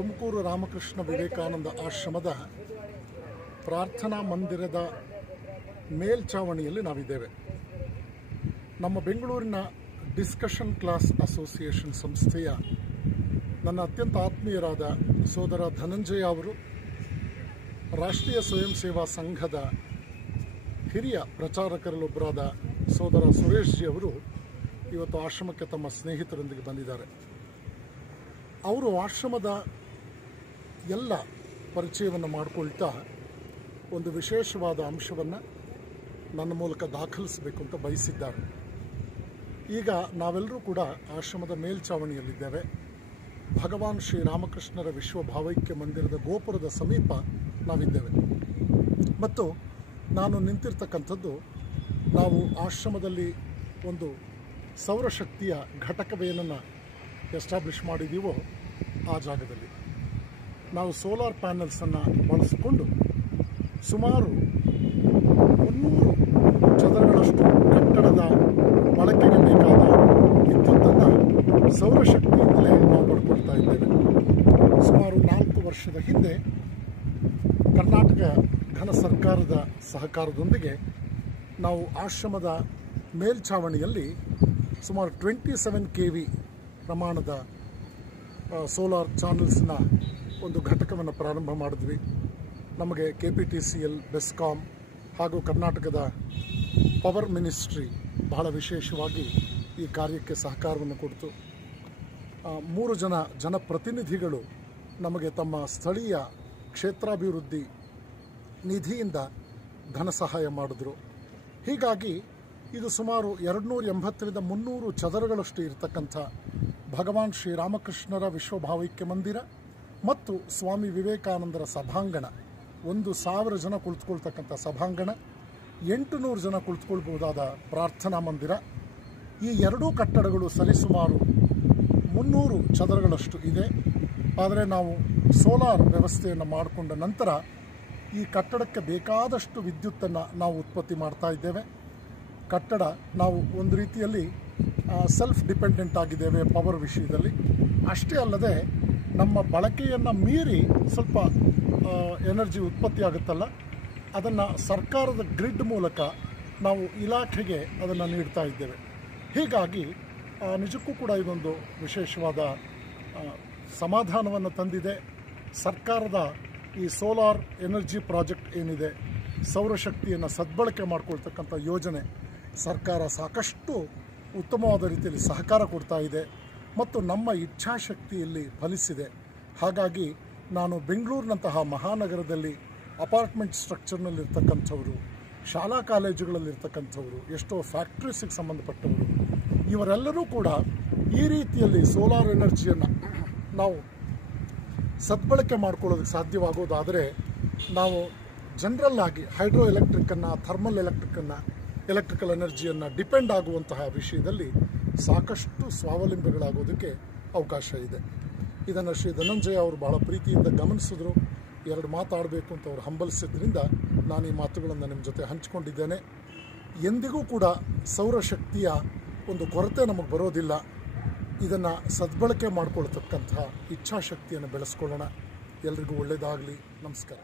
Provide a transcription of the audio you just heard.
ತುಮಕೂರು ರಾಮಕೃಷ್ಣ ವಿವೇಕಾನಂದ ಆಶ್ರಮದ ಪ್ರಾರ್ಥನಾ ಮಂದಿರದ ಮೇಲ್ಛಾವಣಿಯಲ್ಲಿ ನಾವಿದ್ದೇವೆ. ನಮ್ಮ ಬೆಂಗಳೂರಿನ ಡಿಸ್ಕಷನ್ ಕ್ಲಾಸ್ ಅಸೋಸಿಯೇಷನ್ ಸಂಸ್ಥೆಯ ನನ್ನ ಅತ್ಯಂತ ಆತ್ಮೀಯರಾದ ಸೋದರ ಧನಂಜಯ ಅವರು, ರಾಷ್ಟ್ರೀಯ ಸ್ವಯಂ ಸೇವಾ ಸಂಘದ ಹಿರಿಯ ಪ್ರಚಾರಕರಲ್ಲೊಬ್ಬರಾದ ಸೋದರ ಸುರೇಶ್ ಜಿ ಅವರು ಇವತ್ತು ಆಶ್ರಮಕ್ಕೆ ತಮ್ಮ ಸ್ನೇಹಿತರೊಂದಿಗೆ ಬಂದಿದ್ದಾರೆ. ಅವರು ಆಶ್ರಮದ ಎಲ್ಲ ಪರಿಚಯವನ್ನು ಮಾಡಿಕೊಳ್ತಾ ಒಂದು ವಿಶೇಷವಾದ ಅಂಶವನ್ನು ನನ್ನ ಮೂಲಕ ದಾಖಲಿಸಬೇಕು ಅಂತ ಬಯಸಿದ್ದಾರೆ. ಈಗ ನಾವೆಲ್ಲರೂ ಕೂಡ ಆಶ್ರಮದ ಮೇಲ್ಛಾವಣಿಯಲ್ಲಿದ್ದೇವೆ. ಭಗವಾನ್ ಶ್ರೀರಾಮಕೃಷ್ಣರ ವಿಶ್ವ ಭಾವೈಕ್ಯ ಮಂದಿರದ ಗೋಪುರದ ಸಮೀಪ ನಾವಿದ್ದೇವೆ. ಮತ್ತು ನಾನು ನಿಂತಿರ್ತಕ್ಕಂಥದ್ದು, ನಾವು ಆಶ್ರಮದಲ್ಲಿ ಒಂದು ಸೌರಶಕ್ತಿಯ ಘಟಕವೇನನ್ನು ಎಸ್ಟಾಬ್ಲಿಷ್ ಮಾಡಿದ್ದೀವೋ ಆ ಜಾಗದಲ್ಲಿ ನಾವು ಸೋಲಾರ್ ಪ್ಯಾನಲ್ಸನ್ನು ಬಳಸಿಕೊಂಡು ಸುಮಾರು 300 ಚದರಗಳಷ್ಟು ಕಟ್ಟಡದ ಬಳಕೆಗೆ ಬೇಕಾದ ವಿದ್ಯುತ್ತನ್ನು ಸೌರಶಕ್ತಿಯಿಂದಲೇ ನಾವು ಪಡ್ಕೊಳ್ತಾ ಇದ್ದೇವೆ. ಸುಮಾರು 4 ವರ್ಷದ ಹಿಂದೆ ಕರ್ನಾಟಕ ಘನ ಸರ್ಕಾರದ ಸಹಕಾರದೊಂದಿಗೆ ನಾವು ಆಶ್ರಮದ ಮೇಲ್ಛಾವಣಿಯಲ್ಲಿ ಸುಮಾರು 27 kV ಪ್ರಮಾಣದ ಸೋಲಾರ್ ಚಾನಲ್ಸ್ನ ಒಂದು ಘಟಕವನ್ನು ಪ್ರಾರಂಭ ಮಾಡಿದ್ವಿ. ನಮಗೆ KPTCL, ಬೆಸ್ಕಾಮ್ ಹಾಗೂ ಕರ್ನಾಟಕದ ಪವರ್ ಮಿನಿಸ್ಟ್ರಿ ಬಹಳ ವಿಶೇಷವಾಗಿ ಈ ಕಾರ್ಯಕ್ಕೆ ಸಹಕಾರವನ್ನು ಕೊಡ್ತು. 3 ಜನ ಜನಪ್ರತಿನಿಧಿಗಳು ನಮಗೆ ತಮ್ಮ ಸ್ಥಳೀಯ ಕ್ಷೇತ್ರಾಭಿವೃದ್ಧಿ ನಿಧಿಯಿಂದ ಧನ ಸಹಾಯ ಮಾಡಿದ್ರು. ಹೀಗಾಗಿ ಇದು ಸುಮಾರು 280ರಿಂದ 300 ಚದರಗಳಷ್ಟು ಇರತಕ್ಕಂಥ ಭಗವಾನ್ ಶ್ರೀರಾಮಕೃಷ್ಣರ ವಿಶ್ವ ಭಾವೈಕ್ಯ ಮಂದಿರ ಮತ್ತು ಸ್ವಾಮಿ ವಿವೇಕಾನಂದರ ಸಭಾಂಗಣ, 1000 ಜನ ಕುಳಿತುಕೊಳ್ತಕ್ಕಂಥ ಸಭಾಂಗಣ, 800 ಜನ ಕುಳಿತುಕೊಳ್ಬಹುದಾದ ಪ್ರಾರ್ಥನಾ ಮಂದಿರ, ಈ ಎರಡೂ ಕಟ್ಟಡಗಳು ಸರಿಸುಮಾರು 300 ಚದರಗಳಷ್ಟು ಇದೆ. ಆದರೆ ನಾವು ಸೋಲಾರ್ ವ್ಯವಸ್ಥೆಯನ್ನು ಮಾಡಿಕೊಂಡ ನಂತರ ಈ ಕಟ್ಟಡಕ್ಕೆ ಬೇಕಾದಷ್ಟು ವಿದ್ಯುತ್ತನ್ನು ನಾವು ಉತ್ಪತ್ತಿ ಮಾಡ್ತಾ ಇದ್ದೇವೆ. ಕಟ್ಟಡ ನಾವು ಒಂದು ರೀತಿಯಲ್ಲಿ ಸೆಲ್ಫ್ ಡಿಪೆಂಡೆಂಟ್ ಆಗಿದ್ದೇವೆ ಪವರ್ ವಿಷಯದಲ್ಲಿ. ಅಷ್ಟೇ ಅಲ್ಲದೆ ನಮ್ಮ ಬಳಕೆಯನ್ನು ಮೀರಿ ಸ್ವಲ್ಪ ಎನರ್ಜಿ ಉತ್ಪತ್ತಿ ಆಗುತ್ತಲ್ಲ, ಅದನ್ನು ಸರ್ಕಾರದ ಗ್ರಿಡ್ ಮೂಲಕ ನಾವು ಇಲಾಖೆಗೆ ಅದನ್ನು ನೀಡ್ತಾ ಇದ್ದೇವೆ. ಹೀಗಾಗಿ ನಿಜಕ್ಕೂ ಕೂಡ ಇದೊಂದು ವಿಶೇಷವಾದ ಸಮಾಧಾನವನ್ನು ತಂದಿದೆ. ಸರ್ಕಾರದ ಈ ಸೋಲಾರ್ ಎನರ್ಜಿ ಪ್ರಾಜೆಕ್ಟ್ ಏನಿದೆ, ಸೌರಶಕ್ತಿಯನ್ನು ಸದ್ಬಳಕೆ ಮಾಡಿಕೊಳ್ತಕ್ಕಂಥ ಯೋಜನೆ, ಸರ್ಕಾರ ಸಾಕಷ್ಟು ಉತ್ತಮವಾದ ರೀತಿಯಲ್ಲಿ ಸಹಕಾರ ಕೊಡ್ತಾ ಇದೆ ಮತ್ತು ನಮ್ಮ ಇಚ್ಛಾಶಕ್ತಿಯಲ್ಲಿ ಫಲಿಸಿದೆ. ಹಾಗಾಗಿ ನಾನು ಬೆಂಗಳೂರಿನಂತಹ ಮಹಾನಗರದಲ್ಲಿ ಅಪಾರ್ಟ್ಮೆಂಟ್ ಸ್ಟ್ರಕ್ಚರ್ನಲ್ಲಿರ್ತಕ್ಕಂಥವರು, ಶಾಲಾ ಕಾಲೇಜುಗಳಲ್ಲಿರ್ತಕ್ಕಂಥವರು, ಎಷ್ಟೋ ಫ್ಯಾಕ್ಟ್ರೀಸಿಗೆ ಸಂಬಂಧಪಟ್ಟವರು, ಇವರೆಲ್ಲರೂ ಕೂಡ ಈ ರೀತಿಯಲ್ಲಿ ಸೋಲಾರ್ ಎನರ್ಜಿಯನ್ನು ನಾವು ಸದ್ಬಳಕೆ ಮಾಡ್ಕೊಳ್ಳೋದಕ್ಕೆ ಸಾಧ್ಯವಾಗೋದಾದರೆ ನಾವು ಜನರಲ್ ಆಗಿ ಹೈಡ್ರೋ ಎಲೆಕ್ಟ್ರಿಕ್ಕನ್ನು, ಥರ್ಮಲ್ ಎಲೆಕ್ಟ್ರಿಕಲ್ ಎನರ್ಜಿಯನ್ನು ಡಿಪೆಂಡ್ ಆಗುವಂತಹ ವಿಷಯದಲ್ಲಿ ಸಾಕಷ್ಟು ಸ್ವಾವಲಂಬಿಗಳಾಗೋದಕ್ಕೆ ಅವಕಾಶ ಇದೆ. ಇದನ್ನು ಶ್ರೀ ಧನಂಜಯ ಅವರು ಬಹಳ ಪ್ರೀತಿಯಿಂದ ಗಮನಿಸಿದ್ರು. 2 ಮಾತಾಡಬೇಕು ಅಂತ ಅವರು ಹಂಬಲಿಸಿದ್ರಿಂದ ನಾನು ಈ ಮಾತುಗಳನ್ನು ನಿಮ್ಮ ಜೊತೆ ಹಂಚಿಕೊಂಡಿದ್ದೇನೆ. ಎಂದಿಗೂ ಕೂಡ ಸೌರಶಕ್ತಿಯ ಒಂದು ಕೊರತೆ ನಮಗೆ ಬರೋದಿಲ್ಲ. ಇದನ್ನು ಸದ್ಬಳಕೆ ಮಾಡಿಕೊಳ್ತಕ್ಕಂಥ ಇಚ್ಛಾಶಕ್ತಿಯನ್ನು ಬೆಳೆಸ್ಕೊಳ್ಳೋಣ. ಎಲ್ರಿಗೂ ಒಳ್ಳೆಯದಾಗಲಿ. ನಮಸ್ಕಾರ.